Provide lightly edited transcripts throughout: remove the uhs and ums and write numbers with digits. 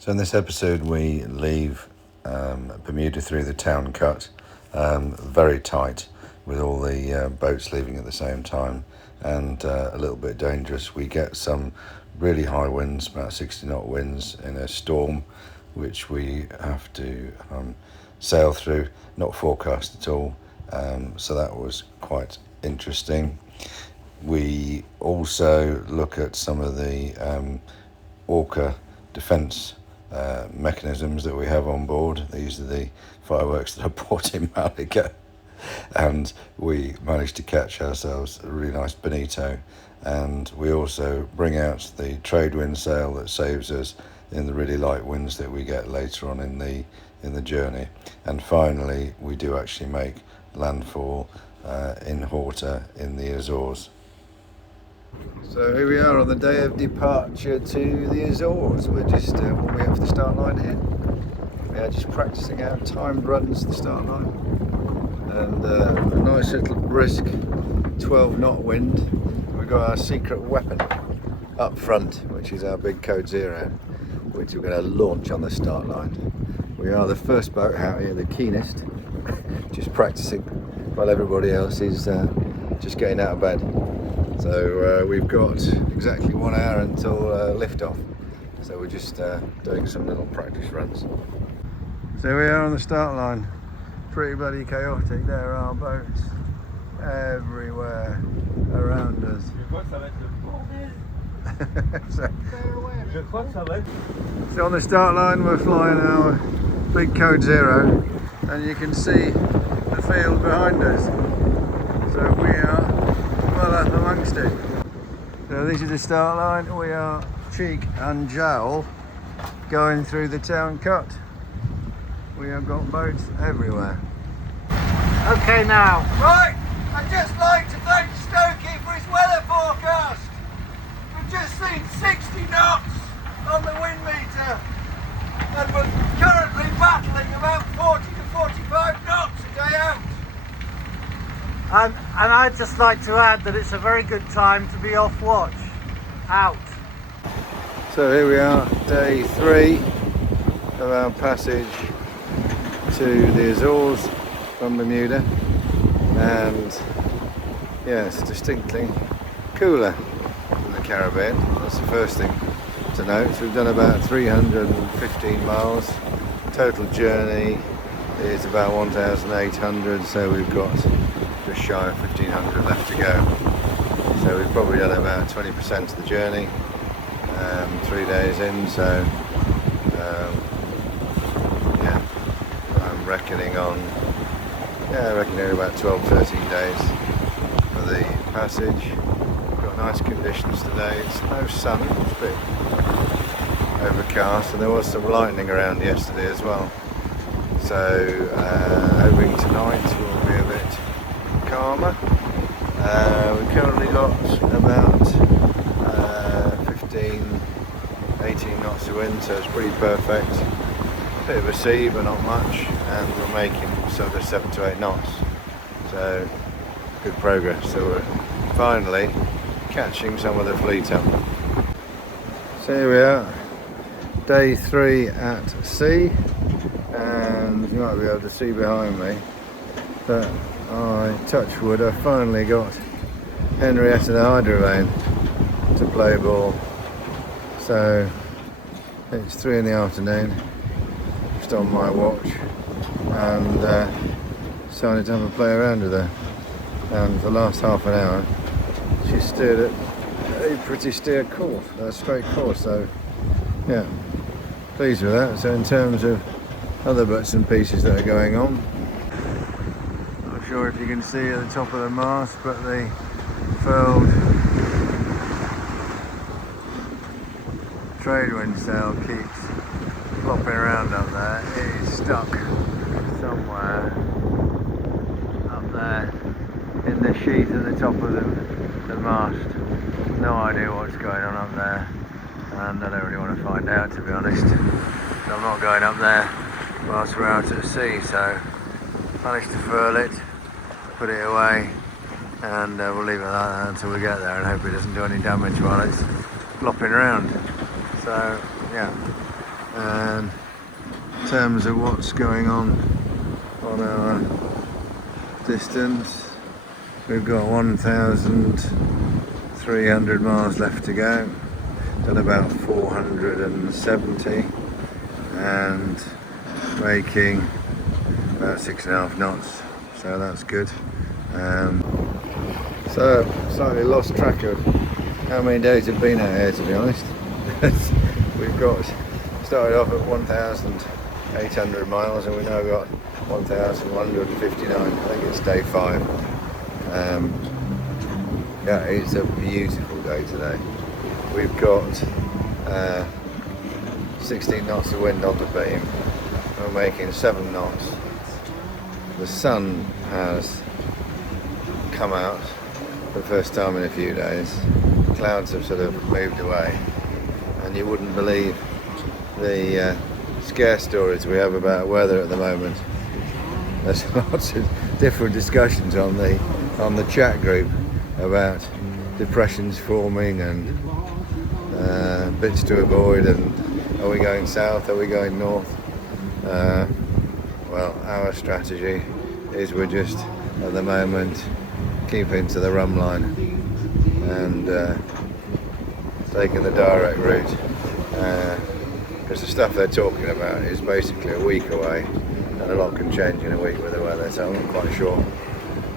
So in this episode we leave Bermuda through the town cut, very tight with all the boats leaving at the same time, and a little bit dangerous. We get some really high winds, about 60 knot winds in a storm, which we have to sail through, not forecast at all, so that was quite interesting. We also look at some of the orca defence mechanisms that we have on board. These are the fireworks that I bought in Malaga, and we managed to catch ourselves a really nice bonito. And we also bring out the trade wind sail that saves us in the really light winds that we get later on in the journey. And finally, we do actually make landfall in Horta in the Azores. So here we are on the day of departure to the Azores. We're just warming up for the start line here. We are just practicing our timed runs to the start line, and a nice little brisk 12 knot wind. We've got our secret weapon up front, which is our big Code Zero, which we're going to launch on the start line. We are the first boat out here, the keenest, just practicing while everybody else is just getting out of bed. So we've got exactly 1 hour until liftoff. So we're just doing some little practice runs. So we are on the start line. Pretty bloody chaotic. There are boats everywhere around us. So on the start line we're flying our big Code Zero, and you can see the field behind us. So we are well up amongst it. So this is the start line. We are cheek and jowl going through the town cut. We have got boats everywhere. Okay now. Right, I'd just like to thank Stokey for his weather forecast. We've just seen 60 knots on the wind meter, and we're currently battling about 40 to 45 knots a day out. And I'd just like to add that it's a very good time to be off watch. Out. So here we are, day 3 of our passage to the Azores from Bermuda, and yeah, it's distinctly cooler than the Caribbean. That's the first thing to note. So we've done about 315 miles. Total journey is about 1,800, so we've got just shy of 1,500 left to go. So we've probably done about 20% of the journey, 3 days in, so yeah, I'm reckoning about 12-13 days for the passage. We've got nice conditions today. It's no sun, it's a bit overcast, and there was some lightning around yesterday as well. So hoping tonight will be a bit calmer. We've currently got about 18 knots of wind, so it's pretty perfect. Bit of a sea, but not much, and we're making sort of 7 to 8 knots. So good progress. So we're finally catching some of the fleet up. So here we are, day 3 at sea, and you might be able to see behind me that I, touch wood, I finally got Henrietta the hydrovane to play ball. So it's 3 in the afternoon, just on my watch, and decided to have a play around with her. And for the last half an hour she steered at a pretty straight course, so yeah, pleased with that. So in terms of other bits and pieces that are going on, not sure if you can see at the top of the mast, but the furled trade wind sail keeps flopping around up there. It is stuck somewhere up there in the sheath at the top of the mast. No idea what's going on up there, and I don't really want to find out, to be honest. So I'm not going up there whilst we're out at sea. So managed to furl it, put it away, and we'll leave it like that until we get there, and hope it doesn't do any damage while it's flopping around. So yeah, And in terms of what's going on our distance, we've got 1,300 miles left to go. Done about 470 and making about 6.5 knots, so that's good. So slightly lost track of how many days have been out here, to be honest. We've got started off at 1,800 miles and we've now got 1,159. I think it's day 5. Yeah, it's a beautiful day today. We've got 16 knots of wind on the beam. We're making 7 knots. The sun has come out for the first time in a few days. Clouds have sort of moved away, and you wouldn't believe the scare stories we have about weather at the moment. There's lots of different discussions on the chat group about depressions forming and bits to avoid, and are we going south, are we going north? Well, our strategy is we're just at the moment keeping to the rum line and taking the direct route, because the stuff they're talking about is basically a week away, and a lot can change in a week with the weather, so I'm not quite sure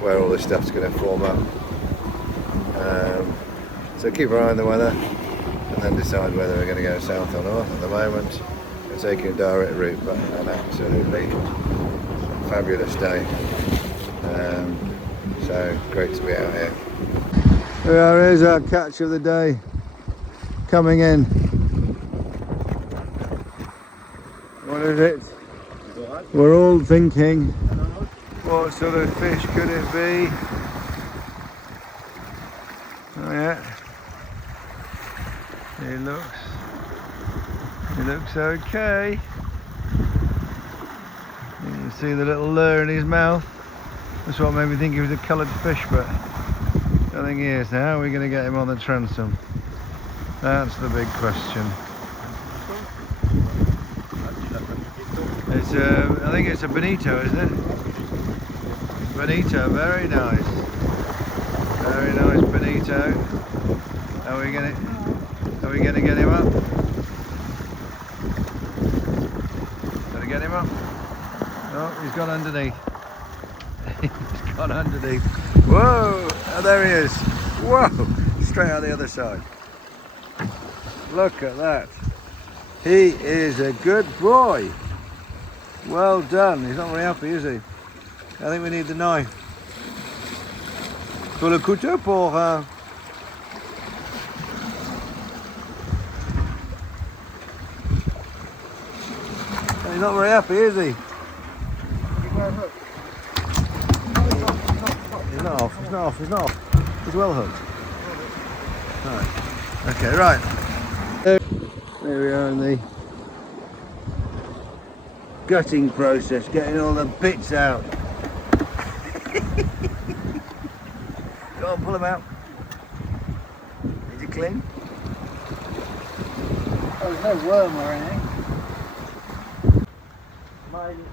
where all this stuff's going to form up. So keep our eye on the weather and then decide whether we're going to go south or north. At the moment we're taking a direct route, but an absolutely fabulous day. So great to be out here. Here's our catch of the day coming in. What is it? We're all thinking, what sort of fish could it be? Oh yeah, he looks okay. You can see the little lure in his mouth. That's what made me think he was a coloured fish, but I don't think he is now. We're going to get him on the transom. That's the big question. It's I think it's a bonito, isn't it? Bonito, very nice. Very nice bonito. Are we gonna get him up? Gonna get him up? Oh, he's gone underneath. He's gone underneath. Whoa! Oh, there he is. Whoa! Straight out the other side. Look at that. He is a good boy. Well done. He's not very happy, is he? I think we need the knife. Pour le couteau pour... He's not very happy, is he? He's not off. He's well hooked. Right. Okay, right. There we are in the gutting process, getting all the bits out. Go on, pull them out. Is it clean? Oh, there's no worm or anything.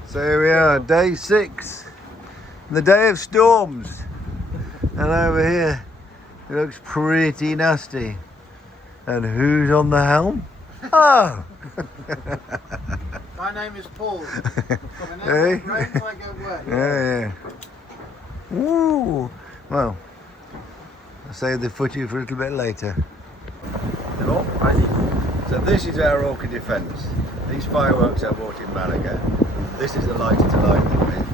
So here we are, day 6, the day of storms, and over here it looks pretty nasty. And who's on the helm? Oh! My name is Paul. Whenever it rains, I go wet. Yeah. Woo! Well, I'll save the footage for a little bit later. So this is our orca defence. These fireworks I bought in Malaga. This is a lighter to light them with.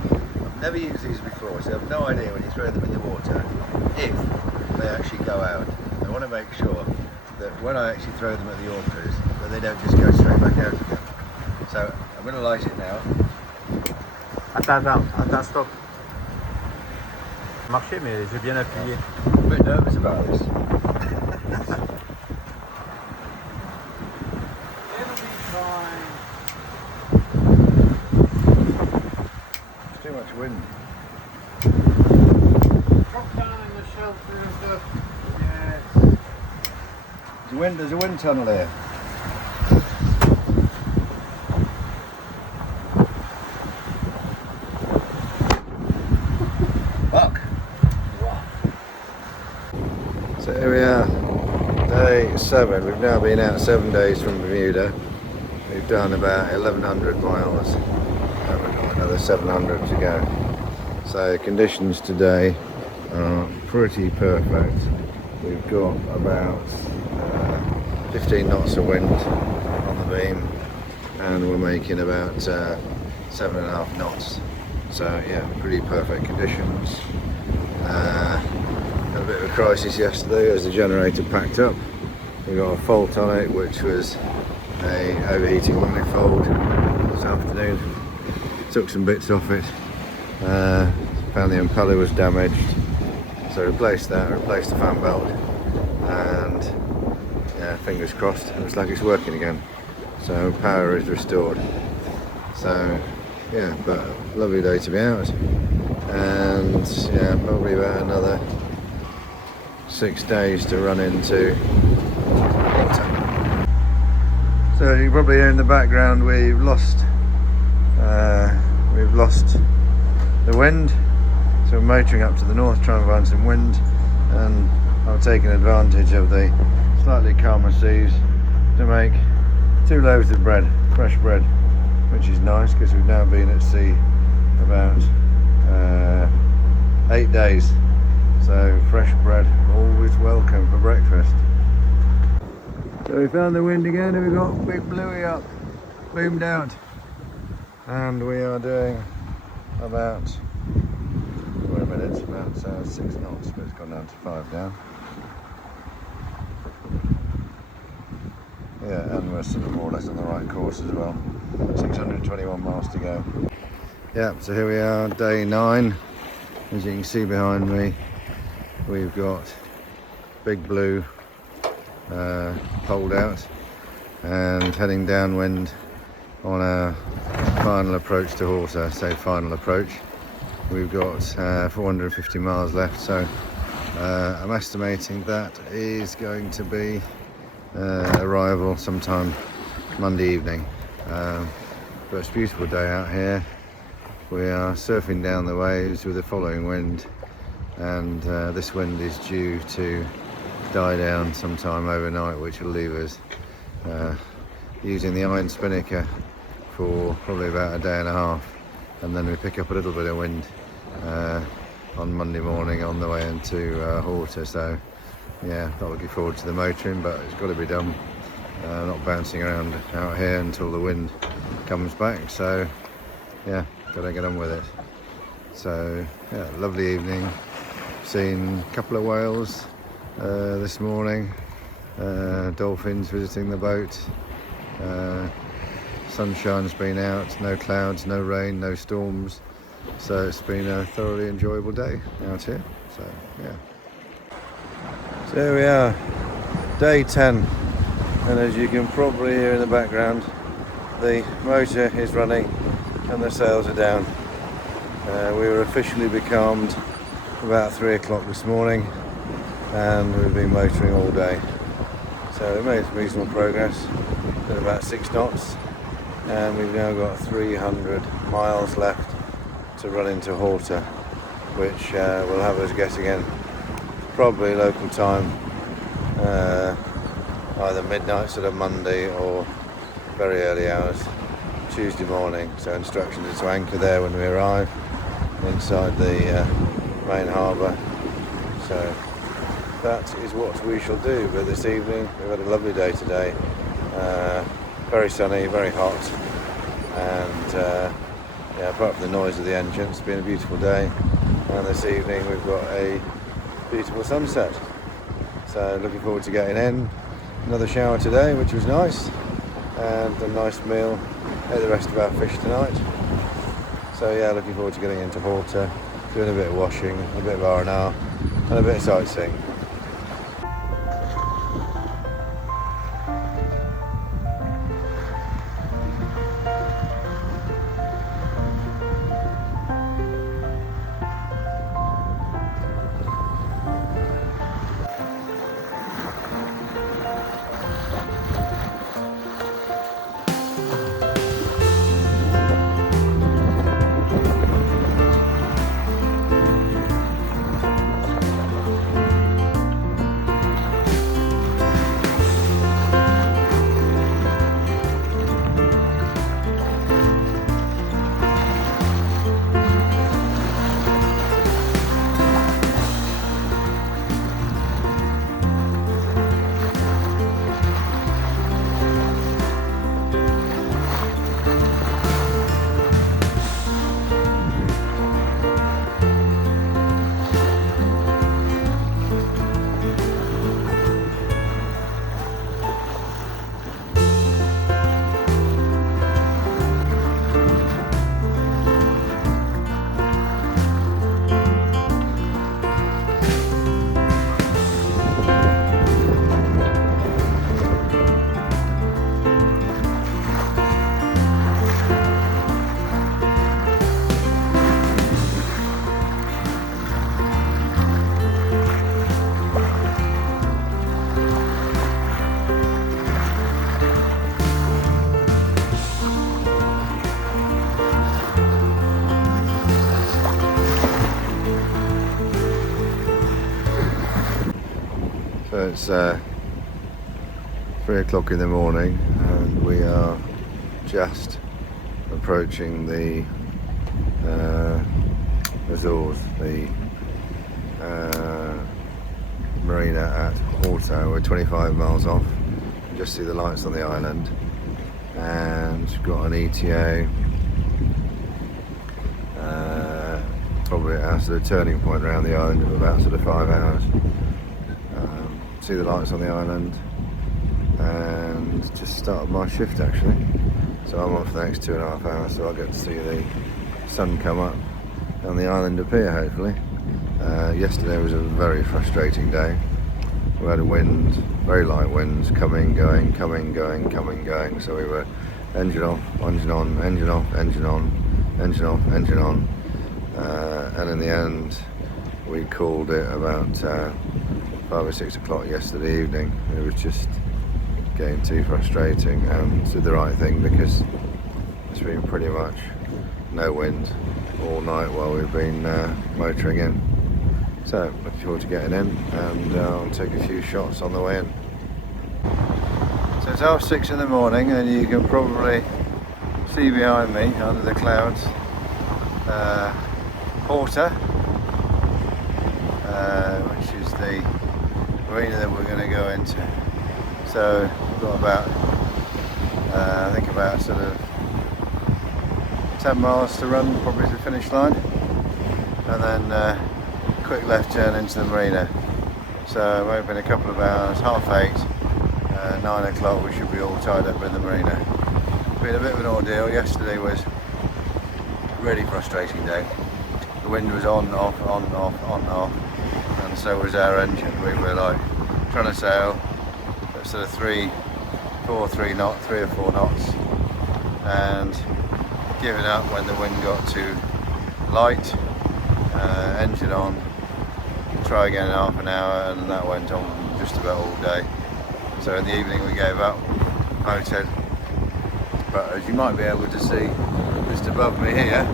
I've never used these before, so I have no idea when you throw them in the water if they actually go out. I want to make sure that when I actually throw them at the orcas, that they don't just go straight back out again. So I'm going to light it now. Attends, stop. Marché, mais j'ai bien appuyé. I'm a bit nervous about this. It'll be fine. There's too much wind. Drop down in the shelter of the... Yes. There's a wind tunnel here. 7. We've now been out 7 days from Bermuda. We've done about 1,100 miles and we've got another 700 to go. So conditions today are pretty perfect. We've got about 15 knots of wind on the beam and we're making about 7.5 knots. So yeah, pretty perfect conditions. Had a bit of a crisis yesterday as the generator packed up. We got a fault on it, which was a overheating manifold this afternoon. Took some bits off it. Found the impeller was damaged, so replaced that, replaced the fan belt, and yeah, fingers crossed, it looks like it's working again. So power is restored. So yeah, but lovely day to be out, and yeah, probably about another 6 days to run into Horta. So you can probably hear in the background we've lost the wind, so we're motoring up to the north trying to find some wind, and I'm taking advantage of the slightly calmer seas to make 2 loaves of bread, fresh bread, which is nice because we've now been at sea about 8 days. So fresh bread, always welcome for breakfast. So we found the wind again and we've got Big Bluey up, boomed out. And we are doing about, wait a minute, about 6 knots, but it's gone down to 5 now. Yeah, and we're sort of more or less on the right course as well. 621 miles to go. Yeah, so here we are, day 9. As you can see behind me, we've got Big Blue poled out and heading downwind on our final approach to Horta. Say final approach. We've got 450 miles left, so I'm estimating that is going to be arrival sometime Monday evening. But it's a beautiful day out here. We are surfing down the waves with the following wind, and this wind is due to die down sometime overnight, which will leave us using the iron spinnaker for probably about a day and a half, and then we pick up a little bit of wind on Monday morning on the way into Horta. So yeah, not looking forward to the motoring, but it's got to be done. Not bouncing around out here until the wind comes back, so yeah, gotta get on with it. So yeah, lovely evening. Seen a couple of whales this morning, dolphins visiting the boat. Sunshine's been out, no clouds, no rain, no storms, so it's been a thoroughly enjoyable day out here. So yeah, so here we are, day 10, and as you can probably hear in the background, the motor is running and the sails are down. We were officially becalmed about 3 o'clock this morning, and we've been motoring all day. So we made reasonable progress at about 6 knots, and we've now got 300 miles left to run into Horta, which will have us getting in probably local time, either midnight sort of Monday or very early hours Tuesday morning. So instructions is to anchor there when we arrive inside the main harbour. So that is what we shall do. But this evening we've had a lovely day today, very sunny, very hot, and yeah, apart from the noise of the engine, it's been a beautiful day. And this evening we've got a beautiful sunset, so looking forward to getting in. Another shower today, which was nice, and a nice meal. Ate the rest of our fish tonight. So yeah, looking forward to getting into Horta, doing a bit of washing, a bit of R&R, and a bit of sightseeing. So it's 3 o'clock in the morning and we are just approaching the Azores, the marina at Horta. We're 25 miles off. You just see the lights on the island, and we've got an ETA probably at sort of turning point around the island of about sort of 5 hours. See the lights on the island, and just started my shift actually. So I'm on for the next 2.5 hours, so I'll get to see the sun come up and the island appear hopefully. Yesterday was a very frustrating day. We had a wind, very light winds, coming, going, coming, going, coming, going. So we were engine off, engine on, engine off, engine on, engine off, engine on. And in the end, we called it about 5 or 6 o'clock yesterday evening. It was just getting too frustrating, and did the right thing because it's been pretty much no wind all night while we've been motoring in. So looking forward to getting in, and I'll take a few shots on the way in. So it's 6:30 in the morning, and you can probably see behind me under the clouds Horta, which is the marina that we're going to go into. So we've got about I think about sort of 10 miles to run probably to the finish line, and then quick left turn into the marina. So it won't be in a couple of hours, 8:30, 9 o'clock we should be all tied up in the marina. It's been a bit of an ordeal. Yesterday was a really frustrating day. The wind was on, off, on, off, on, off, and so was our engine. We were like trying to sail at sort of 3 or 4 knots, and giving up when the wind got too light. Engine on, try again in half an hour, and that went on just about all day. So in the evening we gave up, motored. But as you might be able to see just above me here,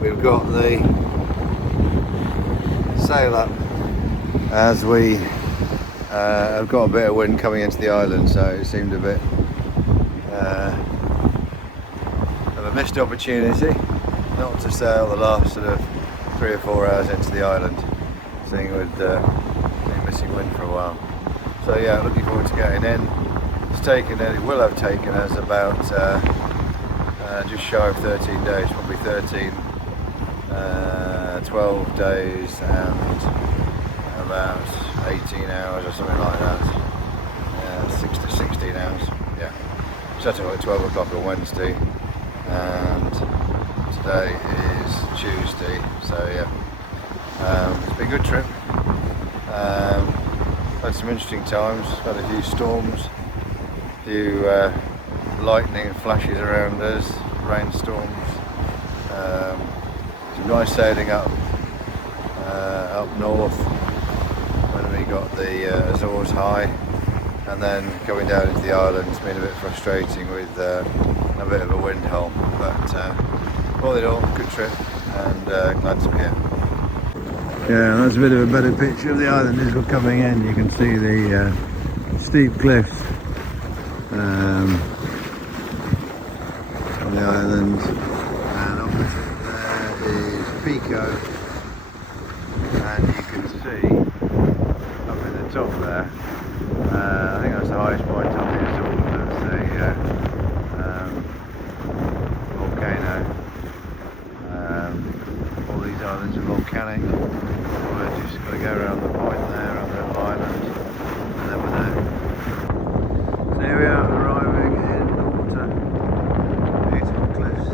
we've got the sail up as we have got a bit of wind coming into the island, so it seemed a bit of a missed opportunity not to sail the last sort of 3 or 4 hours into the island, seeing we'd been missing wind for a while. So yeah, looking forward to getting in. It will have taken us about just shy of 13 days, probably 12 days and about 18 hours or something like that. 6 to 16 hours, yeah. Set up at 12 o'clock on Wednesday, and today is Tuesday, so yeah. It's been a good trip. Had some interesting times, had a few storms, a few lightning flashes around us, rainstorms. Some nice sailing up north when we got the Azores high, and then going down into the island has been a bit frustrating with a bit of a wind hull, but all in all, good trip, and glad to be here. Yeah, that's a bit of a better picture of the island as we're coming in. You can see the steep cliffs on the island, and opposite there is Pico, and you can see up in the top there, I think that's the highest point on the Azores. That's a volcano. All these islands are volcanic. We're just going to go around the point there on the island, and then we're there. So here we are, arriving in Horta. Beautiful cliffs.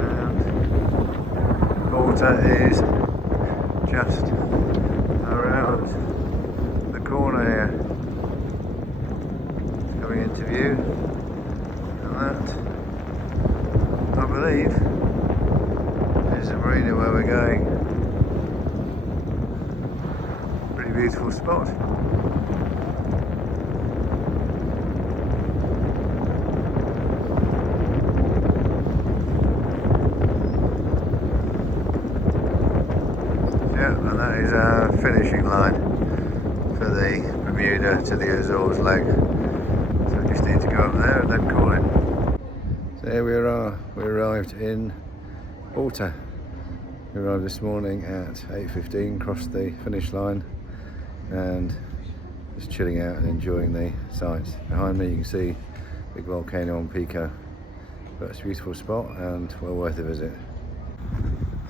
And Horta is just around the corner here. It's coming into view, and that, I believe, is the marina where we're going. Pretty beautiful spot. Yeah, and that is our finishing line for Bermuda to the Azores leg. So I just need to go up there and then call it. So here we are, we arrived in Horta. We arrived this morning at 8:15, crossed the finish line and just chilling out and enjoying the sights. Behind me you can see big volcano on Pico, but it's a beautiful spot and well worth a visit.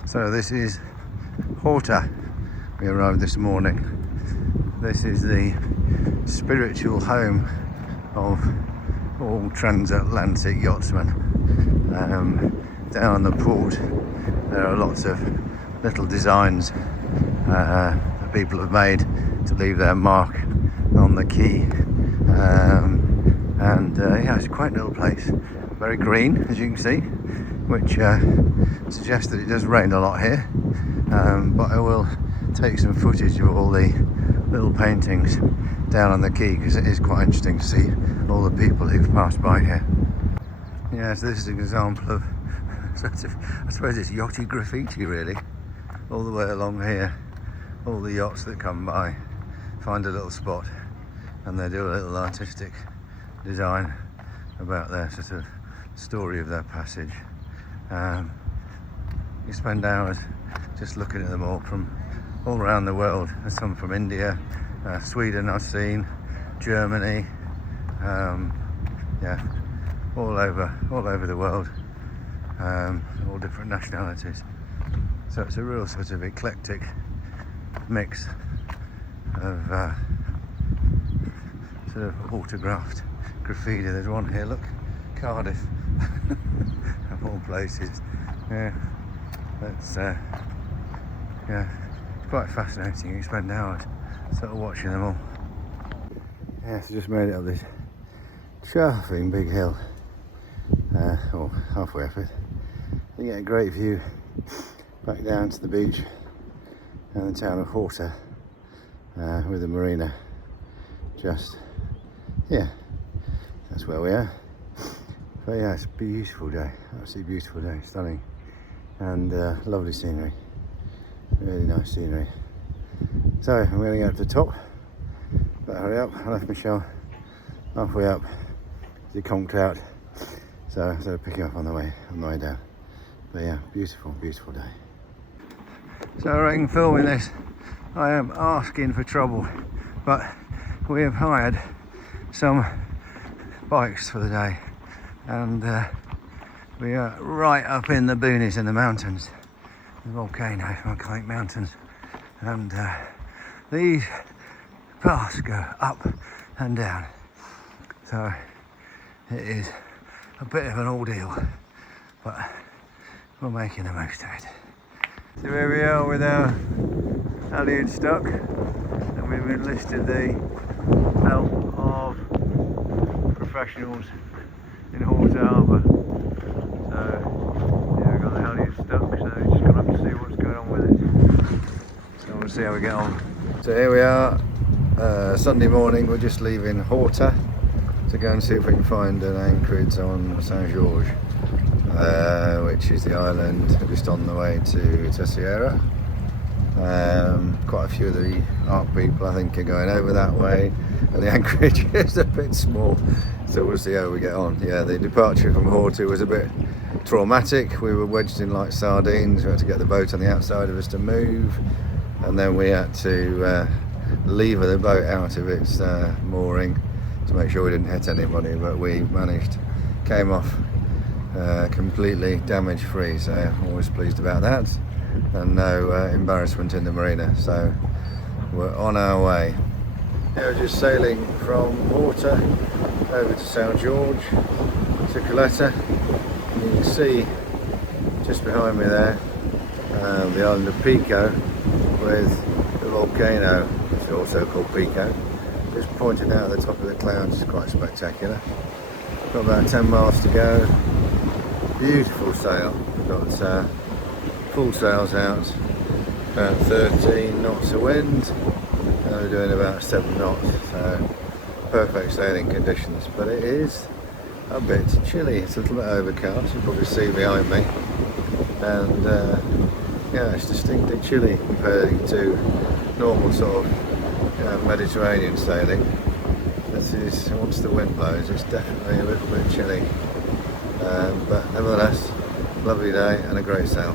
So this is Horta. We arrived this morning. This is the spiritual home of all transatlantic yachtsmen. Down the port there are lots of little designs that people have made to leave their mark on the quay. Yeah, it's a quite little place. Very green, as you can see, which suggests that it does rain a lot here. But I will take some footage of all the little paintings down on the quay because it is quite interesting to see all the people who've passed by here. Yeah, so this is an example of sort of, I suppose it's yachty graffiti really. All the way along here, all the yachts that come by find a little spot and they do a little artistic design about their sort of story of their passage. You spend hours just looking at them all from all around the world. There's some from India, Sweden I've seen, Germany, yeah, all over the world, all different nationalities. So it's a real sort of eclectic mix of sort of autographed graffiti. There's one here, look, Cardiff, of all places. Yeah, that's yeah, it's quite fascinating. You spend hours sort of watching them all. Yeah, so just made it up this chuffing big hill, or halfway up it. You get a great view back down to the beach and the town of Horta, with the marina just, yeah, that's where we are. But yeah, it's a beautiful day, absolutely beautiful day, stunning, and lovely scenery, really nice scenery. So I'm going to get up to the top, but hurry up, I left Michelle halfway up, he conked out, so I started picking up on the way down. But yeah, beautiful, beautiful day. So I reckon filming this, I am asking for trouble, but we have hired some bikes for the day, and we are right up in the boonies in the mountains, the volcanic mountains, and these paths go up and down, so it is a bit of an ordeal, but we're making the most of it. So here we are with our halyard stuck, and we've enlisted the help of professionals in Horta Harbour. So yeah, we've got the halyard stuck, so just gone up to see what's going on with it. So we'll see how we get on. So here we are, Sunday morning. We're just leaving Horta to go and see if we can find an anchorage on Azores, which is the island just on the way to Sierra. Quite a few of the ARC people I think are going over that way, and the anchorage is a bit small, so we'll see how we get on. Yeah, the departure from Horta was a bit traumatic. We were wedged in like sardines. We had to get the boat on the outside of us to move, and then we had to lever the boat out of its mooring to make sure we didn't hit anybody, but we managed, came off completely damage free, so I'm always pleased about that, and no embarrassment in the marina, so we're on our way. Now we're just sailing from Horta over to St George to Coletta. You can see just behind me there the island of Pico with the volcano, which is also called Pico, just pointing out at the top of the clouds. Is quite spectacular. Got about 10 miles to go. Beautiful sail. We've got full sails out, about 13 knots of wind, and we're doing about 7 knots, so perfect sailing conditions, but it is a bit chilly. It's a little bit overcast, you can probably see behind me, and yeah, it's distinctly chilly compared to normal sort of Mediterranean sailing. This is, once the wind blows, it's definitely a little bit chilly, but nevertheless, lovely day and a great sail.